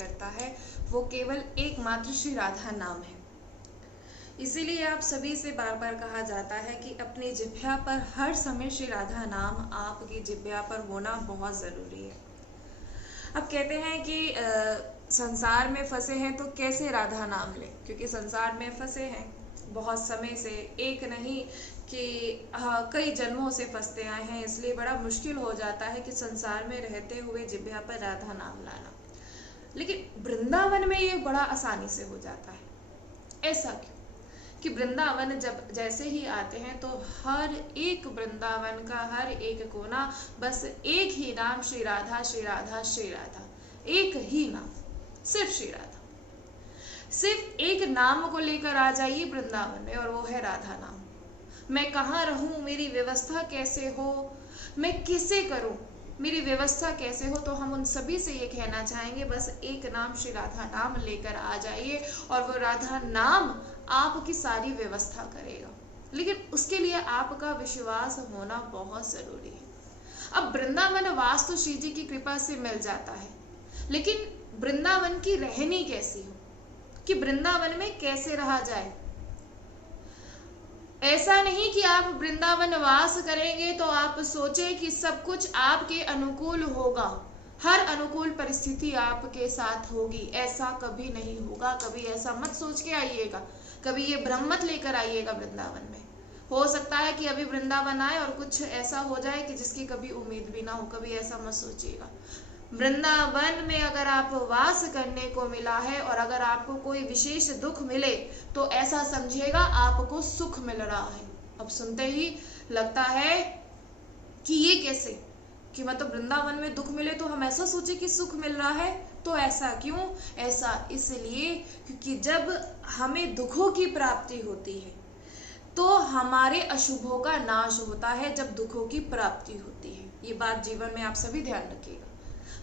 करता है वो केवल एकमात्र श्री राधा नाम है। इसीलिए आप सभी से बार बार कहा जाता है कि अपनी जिह्वा पर हर समय श्री राधा नाम आपकी जिह्वा पर होना बहुत ज़रूरी है। अब कहते हैं कि संसार में फंसे हैं तो कैसे राधा नाम लें, क्योंकि संसार में फंसे हैं बहुत समय से, एक नहीं कि कई जन्मों से फंसते आए हैं, इसलिए बड़ा मुश्किल हो जाता है कि संसार में रहते हुए जिह्वा पर राधा नाम लाना। लेकिन वृंदावन में ये बड़ा आसानी से हो जाता है। ऐसा क्यों? कि वृंदावन जब जैसे ही आते हैं तो हर एक वृंदावन का हर एक कोना बस एक ही नाम श्री राधा श्री राधा श्री राधा, एक ही नाम, सिर्फ श्री राधा। सिर्फ एक नाम को लेकर आ जाइए वृंदावन में और वो है राधा नाम। मैं कहाँ रहूं, मेरी व्यवस्था कैसे हो, मैं किसे करूं, मेरी व्यवस्था कैसे हो, तो हम उन सभी से ये कहना चाहेंगे बस एक नाम श्री राधा नाम लेकर आ जाइए और वो राधा नाम आपकी सारी व्यवस्था करेगा। लेकिन उसके लिए आपका विश्वास होना बहुत जरूरी है। अब वृंदावन वास तो श्री जी की कृपा से मिल जाता है, लेकिन वृंदावन की रहनी कैसी हो, कि वृंदावन में कैसे रहा जाए। ऐसा नहीं कि आप वृंदावन वास करेंगे तो आप सोचे कि सब कुछ आपके अनुकूल होगा, हर अनुकूल परिस्थिति आपके साथ होगी। ऐसा कभी नहीं होगा, कभी ऐसा मत सोच के आइएगा, कभी ये भ्रम मत लेकर आइएगा वृंदावन में। हो सकता है कि अभी वृंदावन आए और कुछ ऐसा हो जाए कि जिसकी कभी उम्मीद भी ना हो, कभी ऐसा मत सोचिएगा। वृंदावन में अगर आप वास करने को मिला है और अगर आपको कोई विशेष दुख मिले तो ऐसा समझिएगा आपको सुख मिल रहा है। अब सुनते ही लगता है कि ये कैसे, कि मतलब वृंदावन में दुख मिले तो हम ऐसा सोचे कि सुख मिल रहा है। तो ऐसा क्यों? ऐसा इसलिए क्योंकि जब हमें दुखों की प्राप्ति होती है तो हमारे अशुभों का नाश होता है। जब दुखों की प्राप्ति होती है, ये बात जीवन में आप सभी ध्यान रखिएगा।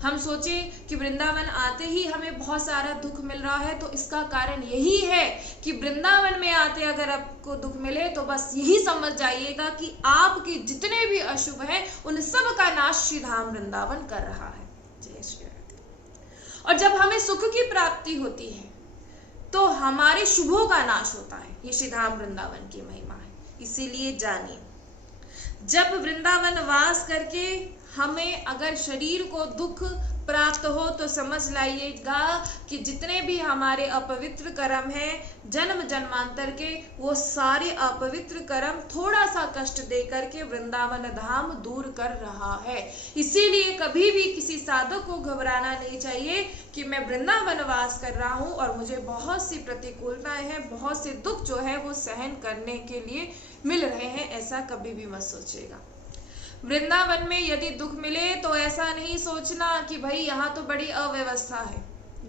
हम सोचे कि वृंदावन आते ही हमें बहुत सारा दुख मिल रहा है तो इसका कारण यही है कि वृंदावन में आते अगर आपको दुख मिले तो बस यही समझ जाइएगा कि आपके जितने भी अशुभ हैं उन सब का नाश श्री धाम वृंदावन कर रहा है। जय श्री राधे। और जब हमें सुख की प्राप्ति होती है तो हमारे शुभों का नाश होता है। ये श्री धाम वृंदावन की महिमा है। इसीलिए जानिए, जब वृंदावन वास करके हमें अगर शरीर को दुख प्राप्त हो तो समझ लाइएगा कि जितने भी हमारे अपवित्र कर्म हैं जन्म जन्मांतर के, वो सारे अपवित्र कर्म थोड़ा सा कष्ट दे करके वृंदावन धाम दूर कर रहा है। इसीलिए कभी भी किसी साधक को घबराना नहीं चाहिए कि मैं वृंदावन वास कर रहा हूँ और मुझे बहुत सी प्रतिकूलताएं हैं, बहुत से दुख जो है वो सहन करने के लिए मिल रहे हैं। ऐसा कभी भी मत सोचिएगा। वृंदावन में यदि दुख मिले तो ऐसा नहीं सोचना कि भाई यहाँ तो बड़ी अव्यवस्था है,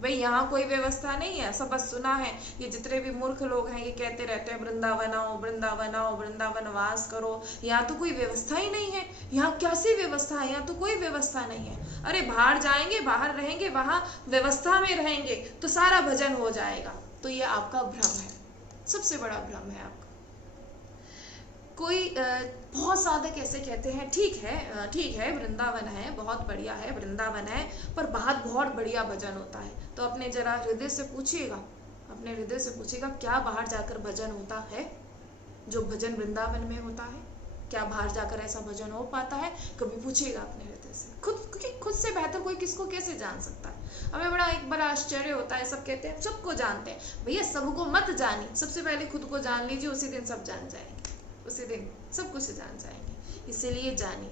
भाई यहाँ कोई व्यवस्था नहीं है। सब बस सुना है, ये जितने भी मूर्ख लोग हैं ये कहते रहते हैं वृंदावन आओ, वृंदावन आओ, वृंदावन वास करो, यहाँ तो कोई व्यवस्था ही नहीं है। यहाँ कैसी व्यवस्था है? यहाँ तो कोई व्यवस्था नहीं है। अरे बाहर जाएंगे, बाहर रहेंगे, वहां व्यवस्था में रहेंगे तो सारा भजन हो जाएगा। तो ये आपका भ्रम है, सबसे बड़ा भ्रम है आपका। कोई बहुत साधक ऐसे कहते हैं ठीक है वृंदावन है, बहुत बढ़िया है वृंदावन है, पर बाहर बहुत बढ़िया भजन होता है। तो अपने जरा हृदय से पूछिएगा, अपने हृदय से पूछिएगा क्या बाहर जाकर भजन होता है जो भजन वृंदावन में होता है? क्या बाहर जाकर ऐसा भजन हो पाता है? कभी पूछिएगा अपने हृदय से। खुद से बेहतर कोई किसको कैसे जान सकता है? हमें बड़ा एक बड़ा आश्चर्य होता है, सब कहते हैं सबको जानते हैं। भैया सबको मत जानिए, सबसे पहले खुद को जान लीजिए, उसी दिन सब जान जाएंगे, उसी दिन सब कुछ जान जाएंगे। इसीलिए जानिए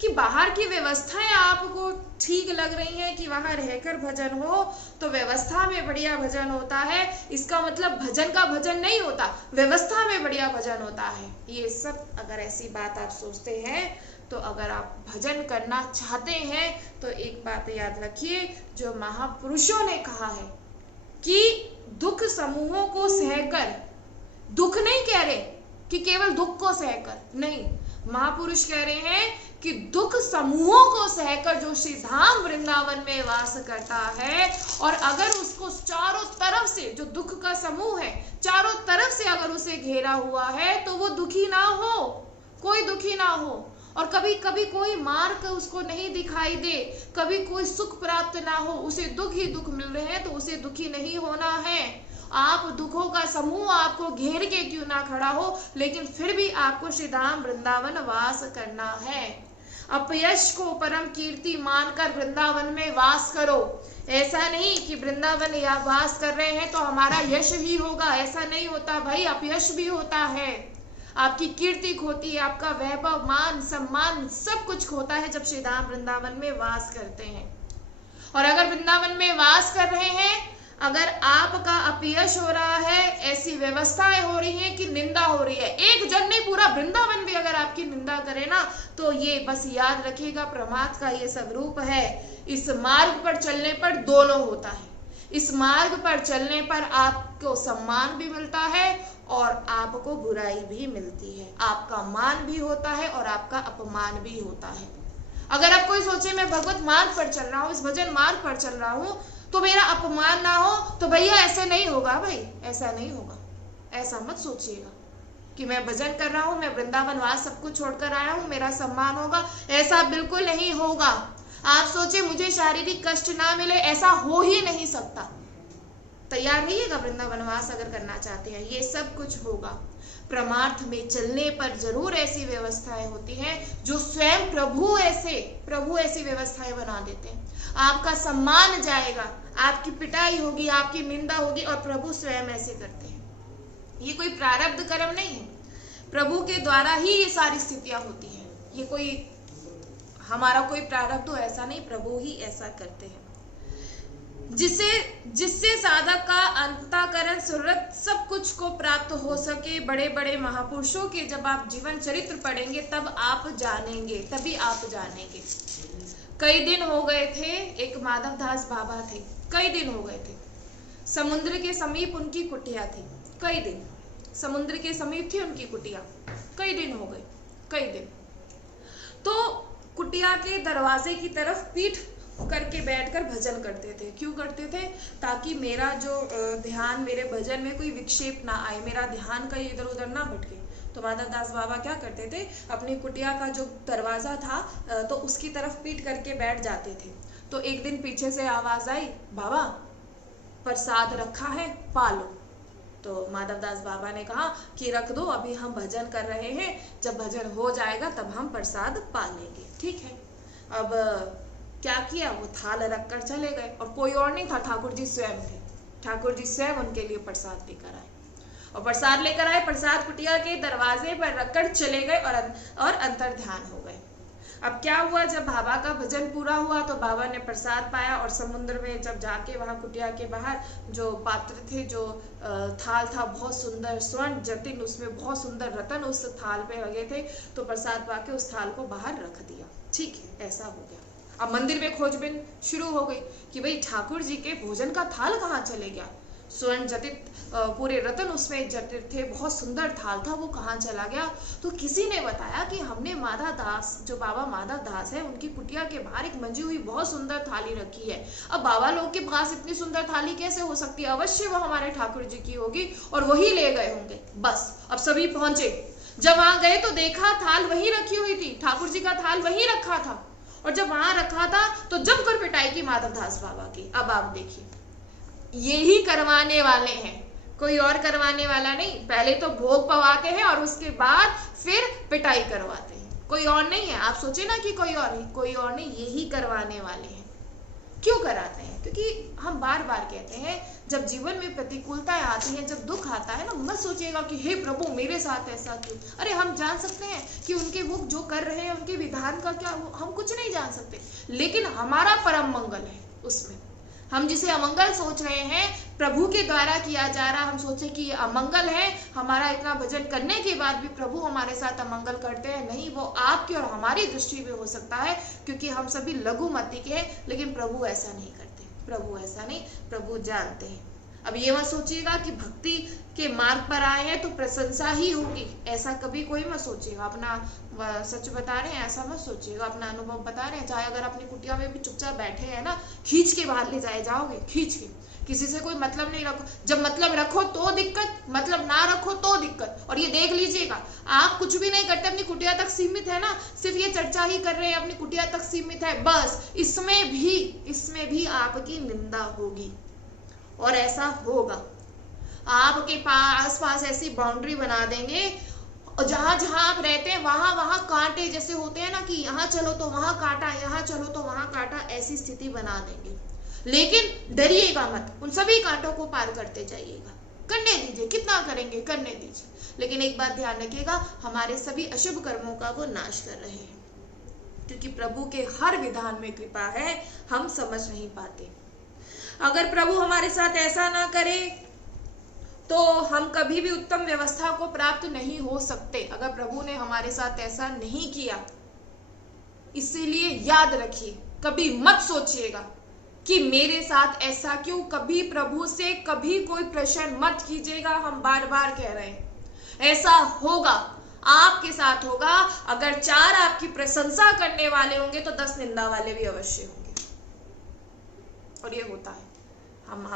कि बाहर की व्यवस्थाएं आपको ठीक लग रही हैं कि वहां रहकर भजन हो तो व्यवस्था में बढ़िया भजन होता है, इसका मतलब भजन का भजन नहीं होता, व्यवस्था में बढ़िया भजन होता है। ये सब अगर ऐसी बात आप सोचते हैं तो अगर आप भजन करना चाहते हैं तो एक बात याद रखिए, जो महापुरुषों ने कहा है कि दुख समूहों को सहकर, दुख नहीं कह रहे कि केवल दुख को सहकर, नहीं, महापुरुष कह रहे हैं कि दुख समूहों को सहकर जो श्री धाम वृंदावन में वास करता है और अगर उसको चारों तरफ से, जो दुख का समूह है चारों तरफ से अगर उसे घेरा हुआ है तो वो दुखी ना हो, कोई दुखी ना हो। और कभी कभी कोई मार्ग उसको नहीं दिखाई दे, कभी कोई सुख प्राप्त ना हो, उसे दुख ही दुख मिल रहे हैं, तो उसे दुखी नहीं होना है। आप दुखों का समूह आपको घेर के क्यों ना खड़ा हो, लेकिन फिर भी आपको श्री धाम वृंदावन वास करना है। अपयश को परम कीर्ति मानकर वृंदावन में वास करो। ऐसा नहीं कि वृंदावन या वास कर रहे हैं तो हमारा यश ही होगा, ऐसा नहीं होता भाई, अपयश भी होता है, आपकी कीर्ति खोती है, आपका वैभव मान सम्मान सब कुछ खोता है जब श्री धाम वृंदावन में वास करते हैं। और अगर वृंदावन में वास कर रहे हैं, अगर आपका अपयश हो रहा है, ऐसी व्यवस्थाएं हो रही हैं कि निंदा हो रही है, एक जन नहीं पूरा वृंदावन भी अगर आपकी निंदा करे ना, तो ये बस याद रखिएगा प्रमाद का ये सब रूप है। इस मार्ग पर चलने पर दोनों होता है। इस मार्ग पर चलने पर आपको सम्मान भी मिलता है और आपको बुराई भी मिलती है, आपका मान भी होता है और आपका अपमान भी होता है। अगर आप कोई सोचे मैं भगवत मार्ग पर चल रहा हूँ, इस भजन मार्ग पर चल रहा हूँ, तो मेरा अपमान ना हो, तो भैया ऐसे नहीं होगा भाई, ऐसा नहीं होगा। ऐसा मत सोचिएगा कि मैं भजन कर रहा हूँ, मैं वृंदावन वास सब कुछ छोड़कर आया हूँ, मेरा सम्मान होगा, ऐसा बिल्कुल नहीं होगा। आप सोचे मुझे शारीरिक कष्ट ना मिले, ऐसा हो ही नहीं सकता। तैयार रहिएगा वृंदावन वास अगर करना चाहते हैं, ये सब कुछ होगा। परमार्थ में चलने पर जरूर ऐसी व्यवस्थाएं होती हैं जो स्वयं प्रभु ऐसी व्यवस्थाएं बना देते हैं। आपका सम्मान जाएगा, आपकी पिटाई होगी, आपकी निंदा होगी, और प्रभु स्वयं ऐसे करते हैं। ये कोई प्रारब्ध कर्म नहीं है, प्रभु के द्वारा ही ये सारी स्थितियां होती हैं। ये कोई हमारा कोई प्रारब्ध हो ऐसा नहीं, प्रभु ही ऐसा करते हैं। जिससे साधक का अंतःकरण सुरत सब कुछ को प्राप्त हो सके। बड़े बड़े महापुरुषों के जब आप जीवन चरित्र पढ़ेंगे तब आप जानेंगे, तभी आप जानेंगे। कई दिन हो गए थे, एक माधव दास बाबा थे, कई दिन हो गए थे, समुद्र के समीप उनकी कुटिया थी, कई दिन समुद्र के समीप थी उनकी कुटिया, कई दिन हो गए, कई दिन। तो कुटिया के दरवाजे की तरफ पीठ करके बैठकर भजन करते थे। क्यों करते थे? ताकि मेरा जो ध्यान मेरे भजन में कोई विक्षेप ना आए, मेरा ध्यान कहीं इधर उधर ना भटके। तो माधव दास बाबा क्या करते थे, अपनी कुटिया का जो दरवाजा था तो उसकी तरफ पीठ करके बैठ जाते थे। तो एक दिन पीछे से आवाज आई, बाबा प्रसाद रखा है, पा लो। तो माधव दास बाबा ने कहा कि रख दो, अभी हम भजन कर रहे हैं, जब भजन हो जाएगा तब हम प्रसाद पा लेंगे। ठीक है। अब क्या किया, वो थाल रखकर चले गए, और कोई और नहीं था, ठाकुर जी स्वयं थे। ठाकुर जी स्वयं उनके लिए प्रसाद लेकर आए, और प्रसाद लेकर आए, प्रसाद कुटिया के दरवाजे पर रखकर चले गए और अंतर ध्यान हो गए। अब क्या हुआ, जब बाबा का भजन पूरा हुआ तो बाबा ने प्रसाद पाया, और समुद्र में जब जाके वहां कुटिया के बाहर जो पात्र थे, जो थाल था बहुत सुंदर स्वर्ण जटिल, उसमें बहुत सुंदर रतन उस थाल पे लगे थे, तो प्रसाद पाके उस थाल को बाहर रख दिया। ठीक है, ऐसा हो गया। अब मंदिर में खोजबीन शुरू हो गई कि भाई ठाकुर जी के भोजन का थाल कहाँ चले गया, स्वर्ण जटित पूरे रतन उसमें जटित थे, बहुत सुंदर थाल था, वो कहाँ चला गया। तो किसी ने बताया कि हमने माधव दास, जो बाबा माधव दास है, उनकी कुटिया के बाहर एक मंजी हुई बहुत सुंदर थाली रखी है। अब बाबा लोग के पास इतनी सुंदर थाली कैसे हो सकती है, अवश्य वो हमारे ठाकुर जी की होगी, और वही ले गए होंगे। बस अब सभी पहुंचे, जब वहां गए तो देखा थाल वही रखी हुई थी, ठाकुर जी का थाल वही रखा था, और जब वहां रखा था तो जमकर पिटाई की माधव दास बाबा की। अब आप देखिए, यही करवाने वाले हैं, कोई और करवाने वाला नहीं। पहले तो भोग पवाते हैं और उसके बाद फिर पिटाई करवाते हैं, कोई और नहीं है। आप सोचे ना कि कोई और है, कोई और नहीं, यही करवाने वाले हैं। क्यों कराते हैं? क्योंकि हम बार बार कहते हैं, जब जीवन में प्रतिकूलताएं आती हैं, जब दुख आता है ना, मत सोचिएगा कि हे प्रभु मेरे साथ ऐसा क्यों। अरे हम जान सकते हैं कि उनके वो जो कर रहे हैं, उनके विधान का क्या, हम कुछ नहीं जान सकते, लेकिन हमारा परम मंगल है उसमें। हम जिसे अमंगल सोच रहे हैं, प्रभु के द्वारा किया जा रहा, हम सोचे कि ये अमंगल है, हमारा इतना भजन करने के बाद भी प्रभु हमारे साथ अमंगल करते हैं। नहीं, वो आपकी और हमारी दृष्टि में हो सकता है, क्योंकि हम सभी लघुमती के हैं, लेकिन प्रभु ऐसा नहीं करते। प्रभु ऐसा नहीं, प्रभु जानते हैं। अब ये मत सोचिएगा कि भक्ति के मार्ग पर आए हैं तो प्रशंसा ही होगी, ऐसा कभी कोई मत सोचिएगा। अपना सच बता रहे हैं ऐसा मत सोचिएगा, अपना अनुभव बता रहे हैं। चाहे अगर अपनी कुटिया में भी चुपचाप बैठे हैं ना, खींच के बाहर ले जाए जाओगे, खींच किसी से कोई मतलब नहीं रखो। जब मतलब रखो तो दिक्कत, मतलब ना रखो तो दिक्कत। और ये देख लीजिएगा, आप कुछ भी नहीं करते, अपनी कुटिया तक सीमित है ना, सिर्फ ये चर्चा ही कर रहे हैं, अपनी कुटिया तक सीमित है बस, इसमें भी आपकी निंदा होगी। और ऐसा होगा, आपके पास ऐसी बाउंड्री बना देंगे, और जहां जहां आप रहते हैं वहां वहां कांटे जैसे होते हैं ना, कि यहाँ चलो तो वहां कांटा, यहाँ चलो तो वहां कांटा, ऐसी स्थिति बना देंगे। लेकिन डरिएगा मत, उन सभी कांटों को पार करते जाइएगा। करने दीजिए, कितना करेंगे करने दीजिए, लेकिन एक बात ध्यान रखिएगा, हमारे सभी अशुभ कर्मों का वो नाश कर रहे हैं, क्योंकि प्रभु के हर विधान में कृपा है, हम समझ नहीं पाते। अगर प्रभु हमारे साथ ऐसा ना करे तो हम कभी भी उत्तम व्यवस्था को प्राप्त नहीं हो सकते, अगर प्रभु ने हमारे साथ ऐसा नहीं किया। इसीलिए याद रखिए, कभी मत सोचिएगा कि मेरे साथ ऐसा क्यों, कभी प्रभु से कभी कोई प्रश्न मत कीजिएगा। हम बार बार कह रहे हैं, ऐसा होगा, आपके साथ होगा। अगर 4 आपकी प्रशंसा करने वाले होंगे तो 10 निंदा वाले भी अवश्य होंगे, और ये होता है। हम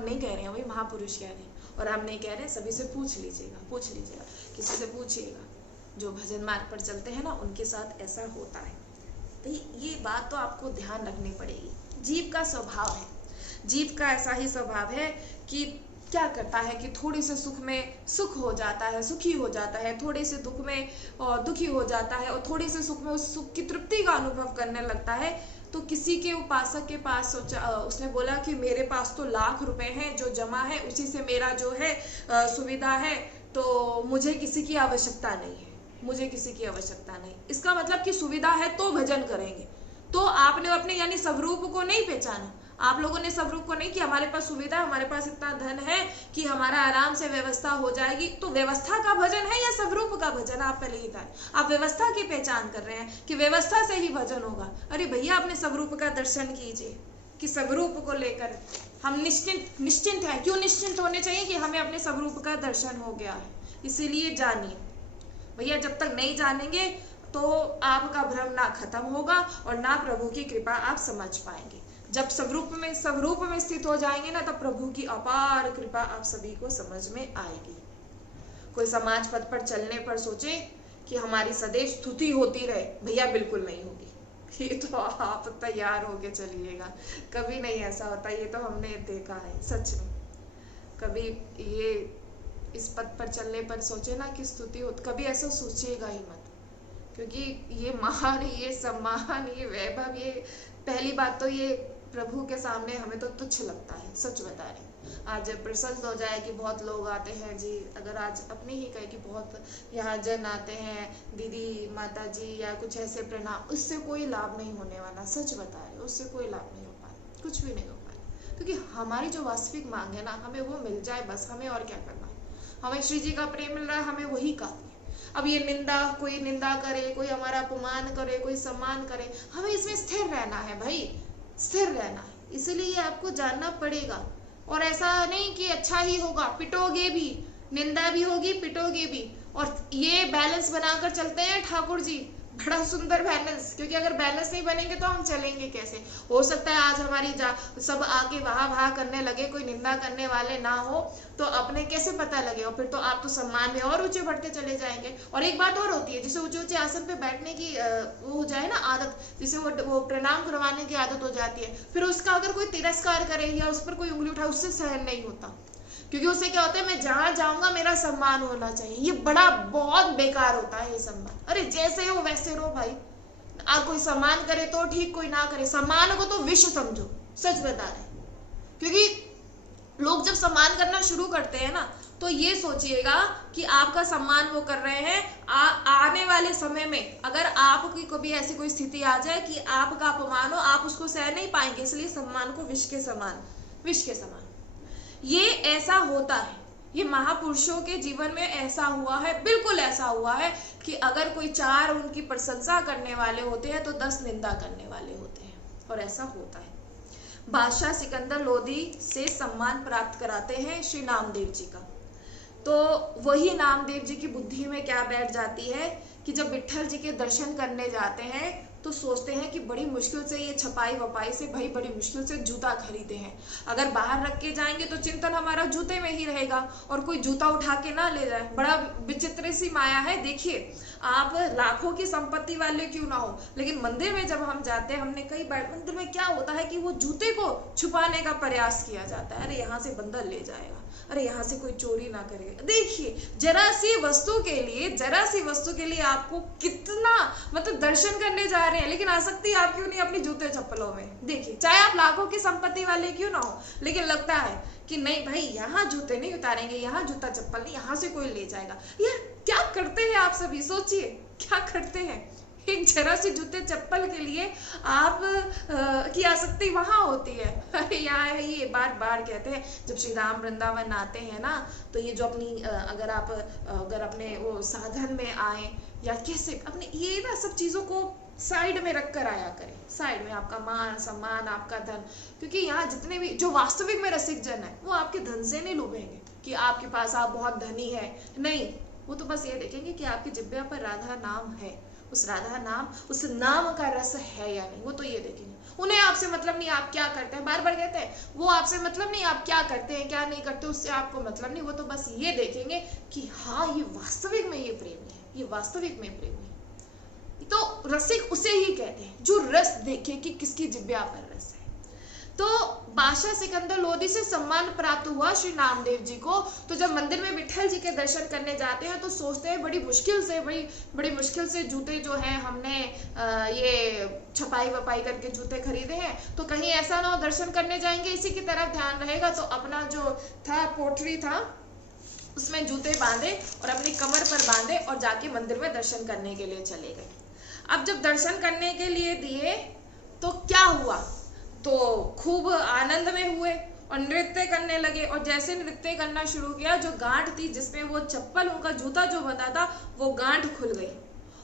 नहीं कह रहे हैं, वही महापुरुष कह रहे हैं, और हम नहीं कह रहे हैं। सभी से पूछ लीजिएगा, किसी से पूछिएगा, जो भजन मार्ग पर चलते हैं ना, उनके साथ ऐसा होता है। तो ये बात तो आपको ध्यान रखनी पड़ेगी। जीव का स्वभाव है, जीव का ऐसा ही स्वभाव है कि क्या करता है कि थोड़े से सुख में सुख हो जाता है, सुखी हो जाता है, थोड़े से दुख में दुखी हो जाता है, और थोड़े से सुख में उस सुख की तृप्ति का अनुभव करने लगता है। तो किसी के उपासक के पास उसने बोला कि मेरे पास तो लाख रुपए हैं जो जमा है, उसी से मेरा जो है सुविधा है, तो मुझे किसी की आवश्यकता नहीं है, मुझे किसी की आवश्यकता नहीं। इसका मतलब कि सुविधा है तो भजन करेंगे। तो आपने अपने यानी स्वरूप को नहीं पहचाना, आप लोगों ने स्वरूप को नहीं कि हमारे पास सुविधा, हमारे पास इतना धन है कि हमारा आराम से व्यवस्था हो जाएगी। तो व्यवस्था का भजन है या स्वरूप का भजन, आप पहले ही था। आप व्यवस्था की पहचान कर रहे हैं कि व्यवस्था से ही भजन होगा। अरे भैया, अपने स्वरूप का दर्शन कीजिए कि स्वरूप को लेकर हम निश्चिंत हैं। क्यों निश्चिंत होने चाहिए? कि हमें अपने स्वरूप का दर्शन हो गया है। इसीलिए जानिए भैया, जब तक नहीं जानेंगे तो आपका भ्रम ना खत्म होगा और ना प्रभु की कृपा आप समझ पाएंगे। जब स्वरूप में स्थित हो जाएंगे ना, तब प्रभु की अपार कृपा आप सभी को समझ में आएगी। कोई समाज पद पर चलने पर सोचे कि हमारी सदैव स्तुति होती रहे, भैया बिल्कुल नहीं होगी। ये तो आप तैयार होके चलिएगा, कभी नहीं ऐसा होता। ये तो हमने देखा है सच में। कभी ये इस पद पर चलने पर सोचे ना कि स्तुति हो, कभी ऐसा सोचिएगा ही मत, क्योंकि ये महान, ये सम्मान, ये वैभव, ये पहली बात तो ये प्रभु के सामने हमें तो तुच्छ लगता है, सच बता रहे। आज प्रसन्न हो जाए कि बहुत लोग आते हैं जी, अगर आज अपने ही कहे कि बहुत यहाँ जन आते हैं, दीदी माता जी या कुछ ऐसे प्रणाम, उससे कोई लाभ नहीं होने वाला, सच बता रहे, उससे कोई लाभ नहीं हो पाए, कुछ भी नहीं हो पाए। क्योंकि हमारी जो वास्तविक मांग है ना, हमें वो मिल जाए बस, हमें और क्या करना है। हमें श्री जी का प्रेम मिल रहा है, हमें वही काफी है। अब ये निंदा, कोई निंदा करे, कोई हमारा अपमान करे, कोई सम्मान करे, हमें इसमें स्थिर रहना है भाई, स्थिर रहना है। इसलिए ये आपको जानना पड़ेगा। और ऐसा नहीं कि अच्छा ही होगा, पिटोगे भी, निंदा भी होगी, पिटोगे भी। और ये बैलेंस बनाकर चलते हैं ठाकुर जी, बड़ा सुंदर बैलेंस। क्योंकि अगर बैलेंस नहीं बनेंगे तो हम चलेंगे कैसे? हो सकता है आज हमारी सब आके वाह करने लगे, कोई निंदा करने वाले ना हो, तो अपने कैसे पता लगे? और फिर तो आप तो सम्मान में और ऊंचे बढ़ते चले जाएंगे। और एक बात और होती है, जिसे ऊंचे आसन पे बैठने की वो हो जाए ना आदत, जिसे वो प्रणाम करवाने की आदत हो जाती है, फिर उसका अगर कोई तिरस्कार करे या उस पर कोई उंगली उठाए, उससे सहन नहीं होता। क्योंकि उससे क्या होता है, मैं जहां जाऊंगा मेरा सम्मान होना चाहिए। ये बहुत बेकार होता है ये सम्मान। अरे जैसे हो वैसे रहो भाई, आप कोई सम्मान करे तो ठीक, कोई ना करे, सम्मान को तो विश्व समझो, सच बता रहे। क्योंकि लोग जब सम्मान करना शुरू करते हैं ना, तो ये सोचिएगा कि आपका सम्मान वो कर रहे हैं। आने वाले समय में अगर आपकी कभी ऐसी कोई स्थिति आ जाए कि आपका अपमान हो, आप उसको सह नहीं पाएंगे। इसलिए सम्मान को विष के समान ये ऐसा होता है। ये महापुरुषों के जीवन में ऐसा हुआ है, बिल्कुल ऐसा हुआ है कि अगर कोई 4 उनकी प्रशंसा करने वाले होते हैं तो 10 निंदा करने वाले होते हैं, और ऐसा होता है। बादशाह सिकंदर लोदी से सम्मान प्राप्त कराते हैं श्री नामदेव जी का। तो वही नामदेव जी की बुद्धि में क्या बैठ जाती है कि जब विट्ठल जी के दर्शन करने जाते हैं तो सोचते हैं कि बड़ी मुश्किल से ये छपाई वपाई से भाई बड़ी मुश्किल से जूता खरीदे हैं, अगर बाहर रख के जाएंगे तो चिंतन हमारा जूते में ही रहेगा और कोई जूता उठा के ना ले जाए। बड़ा विचित्र सी माया है। देखिए आप लाखों की संपत्ति वाले क्यों ना हो, लेकिन मंदिर में जब हम जाते हैं, हमने कई बार मंदिर में क्या होता है कि वो जूते को छुपाने का प्रयास किया जाता है। अरे यहाँ से बंदर ले जाएगा, अरे यहाँ से कोई चोरी ना करेगा। देखिए जरा सी वस्तु के लिए आपको कितना मतलब दर्शन करने जा रहे हैं, लेकिन आसक्ति आप क्यों नहीं अपनी जूते चप्पलों में। देखिए चाहे आप लाखों की संपत्ति वाले क्यों ना हो, लेकिन लगता है कि नहीं भाई यहाँ जूते नहीं उतारेंगे, यहाँ जूता चप्पल नहीं, यहाँ से कोई ले जाएगा। यार क्या करते हैं आप सभी, सोचिए क्या करते हैं। एक जरा सी जूते चप्पल के लिए आप की आसक्ति वहां होती है। अरे यहाँ है, ये बार बार कहते हैं जब श्री राम वृंदावन आते हैं ना, तो ये जो अपनी अगर अपने वो साधन में आए या कैसे अपने ये ना सब चीजों को साइड में रख कर आया करें। साइड में आपका मान सम्मान, आपका धन, क्योंकि यहाँ जितने भी जो वास्तविक में रसिक जन है वो आपके धन से नहीं लुभेंगे कि आपके पास आप बहुत धनी है, नहीं। वो तो बस ये देखेंगे कि आपकी जिब्बे पर राधा नाम है, उस राधा नाम, उस नाम का रस है या नहीं, वो तो ये देखेंगे। उन्हें आपसे मतलब नहीं आप क्या करते हैं, बार बार कहते हैं वो आपसे मतलब नहीं आप क्या करते हैं क्या नहीं करते, उससे आपको मतलब नहीं। वो तो बस ये देखेंगे कि हाँ ये वास्तविक में ये प्रेमी है, ये वास्तविक में प्रेमी है। तो रसिक उसे ही कहते हैं जो रस देखे कि किसकी जिब्या पर रस है। तो बादशाह सिकंदर लोदी से सम्मान प्राप्त हुआ श्री नामदेव जी को। तो जब मंदिर में विठल जी के दर्शन करने जाते हैं तो सोचते हैं बड़ी मुश्किल से जूते जो हैं हमने ये छपाई वपाई करके जूते खरीदे हैं, तो कहीं ऐसा ना हो दर्शन करने जाएंगे इसी की तरफ ध्यान रहेगा। तो अपना जो था पोटरी था उसमें जूते बांधे और अपनी कमर पर बांधे और जाके मंदिर में दर्शन करने के लिए चले गए। अब जब दर्शन करने के लिए दिए तो क्या हुआ, तो खूब आनंद में हुए और नृत्य करने लगे। और जैसे नृत्य करना शुरू किया, जो गांठ थी जिसमें वो चप्पल उनका जूता जो बंधा था वो गांठ खुल गई।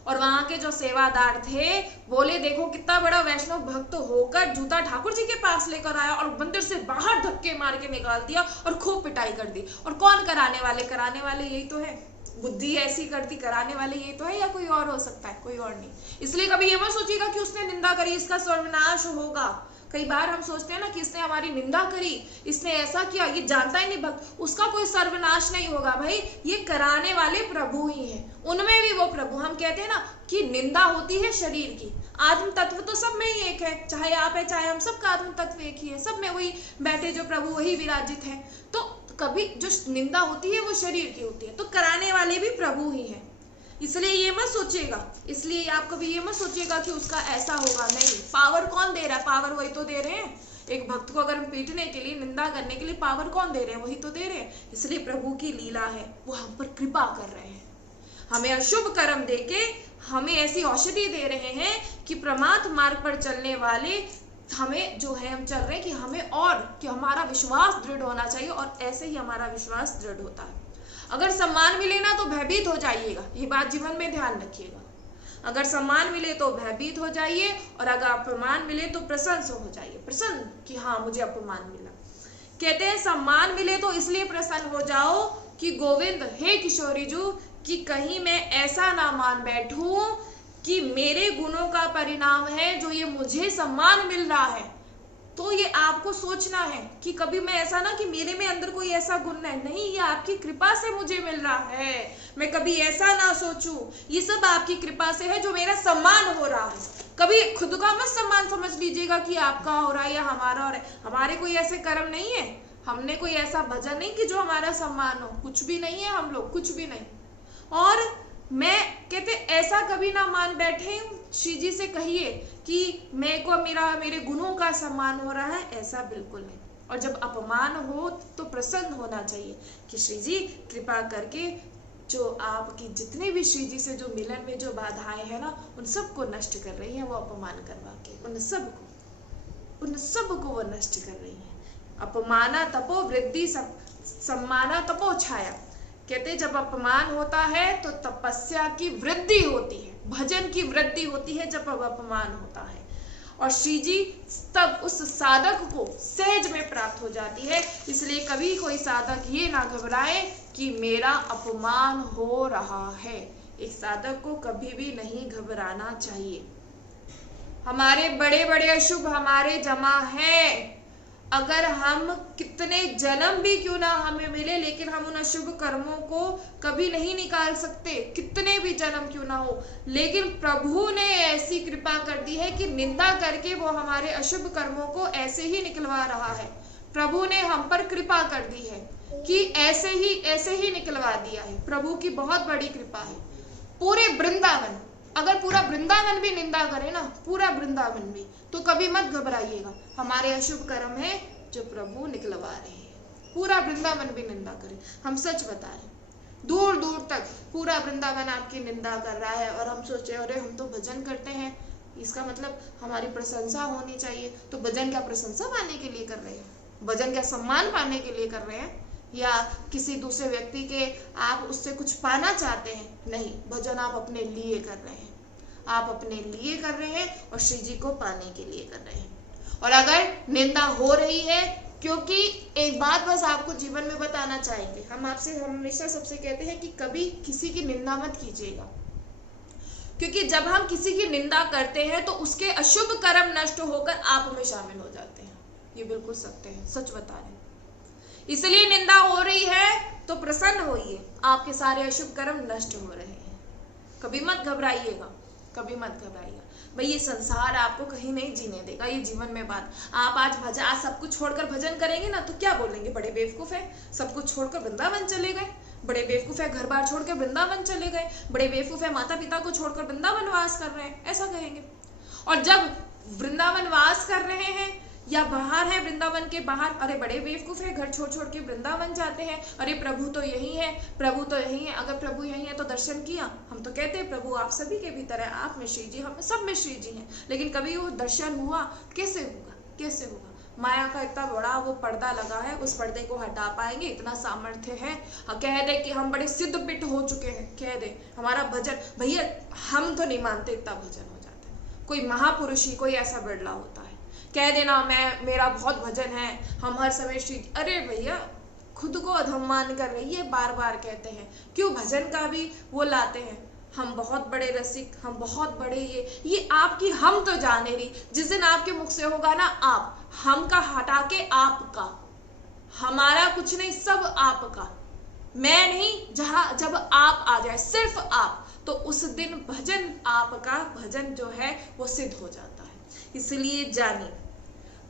और वहां के जो सेवादार थे बोले देखो कितना बड़ा वैष्णव भक्त होकर जूता ठाकुर जी के पास लेकर आया और मंदिर से बाहर धक्के मार के निकाल दिया और खूब पिटाई कर दी। और कौन कराने वाले यही तो है, बुद्धि ऐसी करती कराने वाले यही तो है, या कोई और हो सकता है, कोई और नहीं। इसलिए कभी ये मत सोचिएगा कि उसने निंदा करी इसका सर्वनाश होगा। कई बार हम सोचते हैं ना कि इसने हमारी निंदा करी, इसने ऐसा किया, ये जानता ही नहीं भक्त, उसका कोई सर्वनाश नहीं होगा। भाई ये कराने वाले प्रभु ही हैं, उनमें भी वो प्रभु। हम कहते हैं ना कि निंदा होती है शरीर की, आत्म तत्व तो सब में ही एक है, चाहे आप है चाहे हम, सबका आत्म तत्व एक ही है, सब में वही बैठे जो प्रभु वही विराजित है। तो कभी जो निंदा होती है वो शरीर की होती है, तो कराने वाले भी प्रभु ही हैं। इसलिए ये मत सोचिएगा, आप कभी ये मत सोचिएगा कि उसका ऐसा होगा, नहीं। पावर कौन दे रहा है, पावर वही तो दे रहे हैं। एक भक्त को अगर हम पीटने के लिए, निंदा करने के लिए पावर कौन दे रहे हैं, वही तो दे रहे हैं। इसलिए प्रभु की लीला है, वो हम पर कृपा कर रहे हैं, हमें अशुभ कर्म देके हमें ऐसी औषधि दे रहे हैं कि प्रमाद मार्ग पर चलने वाले हमें जो है हम चल रहे हैं कि हमें और कि हमारा विश्वास दृढ़ होना चाहिए, और ऐसे ही हमारा विश्वास दृढ़ होता है। अगर सम्मान मिले ना तो भयभीत हो जाइएगा, ये बात जीवन में ध्यान रखिएगा। अगर सम्मान मिले तो भयभीत हो जाइए, और अगर अपमान मिले तो प्रसन्न हो जाइए, प्रसन्न कि हाँ मुझे अपमान मिला। कहते हैं सम्मान मिले तो इसलिए प्रसन्न हो जाओ कि गोविंद हे किशोरी जू कि कहीं मैं ऐसा ना मान बैठूं कि मेरे गुणों का परिणाम है जो ये मुझे सम्मान मिल रहा है। तो ये आपको सोचना है कि कभी मैं ऐसा ना कि मेरे में अंदर कोई ऐसा गुण है, नहीं, ये आपकी कृपा से मुझे मिल रहा है। मैं कभी ऐसा ना सोचूं, ये सब आपकी कृपा से है जो मेरा सम्मान हो रहा है। कभी खुद का मत सम्मान समझ लीजिएगा कि आपका हो रहा है या हमारा हो रहा है। हमारे कोई ऐसे कर्म नहीं है, हमने कोई ऐसा भजन नहीं कि जो हमारा सम्मान हो, कुछ भी नहीं है, हम लोग कुछ भी नहीं। और मैं कहते ऐसा कभी ना मान बैठे, श्री जी से कहिए कि मेरे को मेरे गुणों का सम्मान हो रहा है, ऐसा बिल्कुल नहीं। और जब अपमान हो तो प्रसन्न होना चाहिए कि श्री जी कृपा करके जो आपकी जितने भी श्री जी से जो मिलन में जो बाधाएं हैं ना, उन सबको नष्ट कर रही हैं वो अपमान करवा के, उन सबको वो नष्ट कर रही हैं। अपमाना तपो वृद्धि सम्माना तपो छाया। कहते जब अपमान होता है तो तपस्या की वृद्धि होती है, भजन की वृद्धि होती है जब अपमान होता है। और श्री जी तब उस साधक को सहज में प्राप्त हो जाती है। इसलिए कभी कोई साधक ये ना घबराए कि मेरा अपमान हो रहा है। एक साधक को कभी भी नहीं घबराना चाहिए। हमारे बड़े बड़े अशुभ हमारे जमा हैं। अगर हम कितने जन्म भी क्यों ना हमें मिले, लेकिन हम उन अशुभ कर्मों को कभी नहीं निकाल सकते, कितने भी जन्म क्यों ना हो। लेकिन प्रभु ने ऐसी कृपा कर दी है कि निंदा करके वो हमारे अशुभ कर्मों को ऐसे ही निकलवा रहा है। प्रभु ने हम पर कृपा कर दी है कि ऐसे ही निकलवा दिया है। प्रभु की बहुत बड़ी कृपा है। पूरे वृंदावन, अगर पूरा वृंदावन भी निंदा करे ना, पूरा वृंदावन भी, तो कभी मत घबराइएगा, हमारे अशुभ कर्म है जो प्रभु निकलवा रहे हैं। पूरा वृंदावन भी निंदा करे, हम सच बता रहे, दूर दूर तक पूरा वृंदावन आपकी निंदा कर रहा है और हम सोचे अरे हम तो भजन करते हैं, इसका मतलब हमारी प्रशंसा होनी चाहिए। तो भजन क्या प्रशंसा पाने के लिए कर रहे हैं? भजन क्या सम्मान पाने के लिए कर रहे हैं? या किसी दूसरे व्यक्ति के आप उससे कुछ पाना चाहते हैं? नहीं, भजन आप अपने लिए कर रहे हैं, आप अपने लिए कर रहे हैं और श्री जी को पाने के लिए कर रहे हैं। और अगर निंदा हो रही है, क्योंकि एक बात बस आपको जीवन में बताना चाहेंगे, हम आपसे हमेशा सबसे कहते हैं कि कभी किसी की निंदा मत कीजिएगा, क्योंकि जब हम किसी की निंदा करते हैं तो उसके अशुभ कर्म नष्ट होकर आप में शामिल हो जाते हैं। ये बिल्कुल सत्य है, सच बता रहे हैं। इसलिए निंदा हो रही है तो प्रसन्न होइए, आपके सारे अशुभ कर्म नष्ट हो रहे हैं। कभी मत घबराइएगा, कभी मत घबराइएगा। भाई ये संसार आपको कहीं नहीं जीने देगा, ये जीवन में बात। आप आज सब कुछ छोड़कर भजन करेंगे ना तो क्या बोलेंगे? बड़े बेवकूफ है, सब कुछ छोड़कर वृंदावन चले गए। बड़े बेवकूफ है, घर बार छोड़कर वृंदावन चले गए। बड़े बेवकूफ है, माता पिता को छोड़कर वृंदावन वास कर रहे हैं, ऐसा कहेंगे। और जब वृंदावन वास कर रहे हैं या बाहर है वृंदावन के बाहर, अरे बड़े बेवकूफ है, घर छोड़ छोड़ के वृंदावन जाते हैं, अरे प्रभु तो यही है, प्रभु तो यही है। अगर प्रभु यही है तो दर्शन किया? हम तो कहते हैं प्रभु आप सभी के भीतर है, आप में श्री जी, हम सब में श्री जी हैं, लेकिन कभी वो दर्शन हुआ? कैसे होगा, कैसे होगा? माया का इतना बड़ा वो पर्दा लगा है, उस पर्दे को हटा पाएंगे? इतना सामर्थ्य है? कह दे कि हम बड़े सिद्ध पिट हो चुके हैं, कह दे हमारा भजन, भैया हम तो नहीं मानते इतना भजन हो जाता है। कोई महापुरुष ही कोई ऐसा बिरला होता है, कह देना मेरा बहुत भजन है, हम हर समय श्री। अरे भैया खुद को अधम्मान कर रही है, बार बार कहते हैं, क्यों भजन का भी वो लाते हैं, हम बहुत बड़े रसिक, हम बहुत बड़े ये आपकी हम तो जाने रही। जिस दिन आपके मुख से होगा ना आप, हम का हटा के आपका, हमारा कुछ नहीं, सब आपका, मैं नहीं, जब आप आ जाए, सिर्फ आप, तो उस दिन भजन आपका, भजन जो है वो सिद्ध हो जाता है। इसलिए जानिए,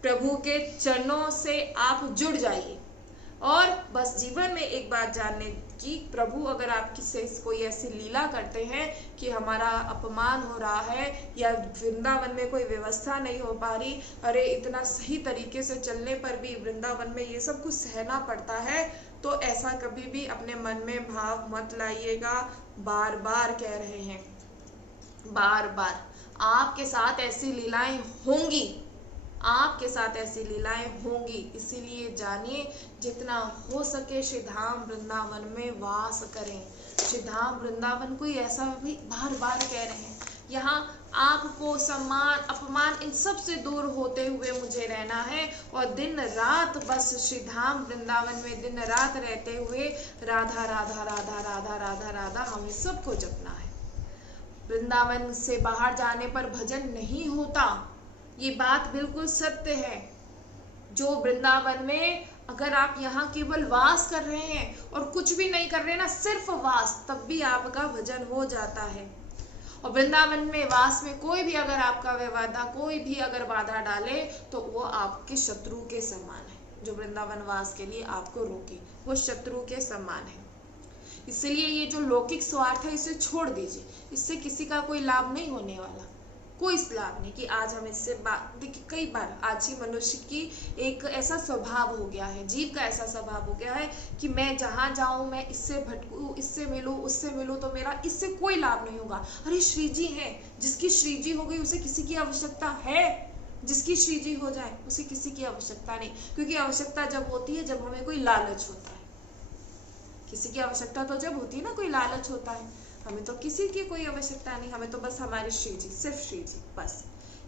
प्रभु के चरणों से आप जुड़ जाइए। और बस जीवन में एक बात जानने की, प्रभु अगर आपकी से कोई ऐसी लीला करते हैं कि हमारा अपमान हो रहा है या वृंदावन में कोई व्यवस्था नहीं हो पा रही, अरे इतना सही तरीके से चलने पर भी वृंदावन में ये सब कुछ सहना पड़ता है, तो ऐसा कभी भी अपने मन में भाव मत लाइएगा। बार बार कह रहे हैं, बार बार आपके साथ ऐसी लीलाएं होंगी, आपके साथ ऐसी लीलाएं होंगी। इसीलिए जानिए, जितना हो सके श्री धाम वृंदावन में वास करें। श्री धाम वृंदावन कोई ऐसा भी बार बार कह रहे हैं, यहाँ आपको सम्मान अपमान इन सब से दूर होते हुए मुझे रहना है, और दिन रात बस श्री धाम वृंदावन में दिन रात रहते हुए राधा राधा राधा राधा राधा राधा हमें सबको जपना है। वृंदावन से बाहर जाने पर भजन नहीं होता, ये बात बिल्कुल सत्य है। जो वृंदावन में अगर आप यहाँ केवल वास कर रहे हैं और कुछ भी नहीं कर रहे ना, सिर्फ वास, तब भी आपका भजन हो जाता है। और वृंदावन में वास में कोई भी अगर आपका व्यवधा, कोई भी अगर बाधा डाले तो वो आपके शत्रु के समान है। जो वृंदावन वास के लिए आपको रोके वो शत्रु के समान है। इसलिए ये जो लौकिक स्वार्थ है इसे छोड़ दीजिए, इससे किसी का कोई लाभ नहीं होने वाला, कोई लाभ नहीं। कि आज हम इससे बात, देखिए कई बार आज ही मनुष्य की एक ऐसा स्वभाव हो गया है, जीव का ऐसा स्वभाव हो गया है कि मैं जहाँ जाऊँ मैं इससे भटकूँ, इससे मिलूँ, उससे मिलूँ तो मेरा इससे कोई लाभ नहीं होगा। अरे श्री जी है, जिसकी श्री जी हो गई उसे किसी की आवश्यकता है, जिसकी श्री जी हो जाए उसे किसी की आवश्यकता नहीं। क्योंकि आवश्यकता जब होती है जब हमें कोई लालच होता है, किसी की आवश्यकता तो जब होती है ना, कोई लालच होता है। हमें तो किसी की कोई आवश्यकता नहीं, हमें तो बस हमारी श्री जी, सिर्फ श्री जी बस।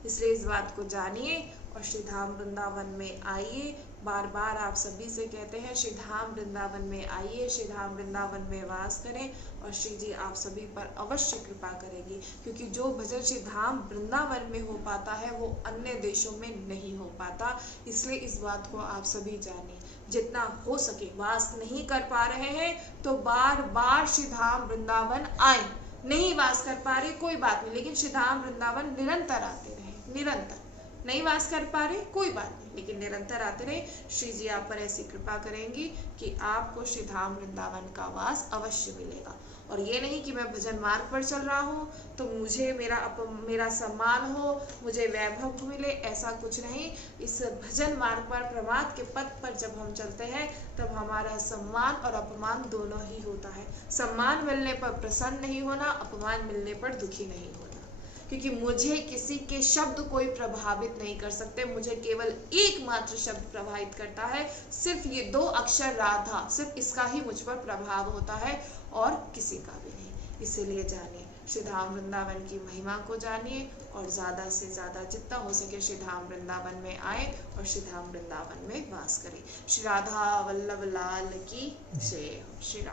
इसलिए इस बात को जानिए और श्री धाम वृंदावन में आइए, बार बार आप सभी से कहते हैं श्री धाम वृंदावन में आइए, श्री धाम वृंदावन में वास करें और श्री जी आप सभी पर अवश्य कृपा करेगी, क्योंकि जो भजन श्री धाम वृंदावन में हो पाता है वो अन्य देशों में नहीं हो पाता। इसलिए इस बात को आप सभी जानिए, जितना हो सके वास नहीं कर पा रहे हैं तो बार बार श्री धाम वृंदावन आए। नहीं वास कर पा रहे कोई बात नहीं, लेकिन श्री धाम वृंदावन निरंतर आते रहे, निरंतर। नहीं वास कर पा रहे कोई बात नहीं, लेकिन निरंतर आते रहे। श्री जी आप पर ऐसी कृपा करेंगी कि आपको श्री धाम वृंदावन का वास अवश्य मिलेगा। और ये नहीं कि मैं भजन मार्ग पर चल रहा हूँ तो मुझे मेरा सम्मान हो, मुझे वैभव मिले, ऐसा कुछ नहीं। इस भजन मार्ग पर, प्रमाद के पथ पर जब हम चलते हैं तब हमारा सम्मान और अपमान दोनों ही होता है। सम्मान मिलने पर प्रसन्न नहीं होना, अपमान मिलने पर दुखी नहीं होना, क्योंकि मुझे किसी के शब्द कोई प्रभावित नहीं कर सकते। मुझे केवल एकमात्र शब्द प्रभावित करता है, सिर्फ ये 2 अक्षर राधा, सिर्फ इसका ही मुझ पर प्रभाव होता है और किसी का भी नहीं। इसीलिए जानिए, श्री धाम वृंदावन की महिमा को जानिए और ज्यादा से ज्यादा जितना हो सके श्री धाम वृंदावन में आए और श्री धाम वृंदावन में वास करें। श्री राधा वल्लभ लाल की जय। श्री राम।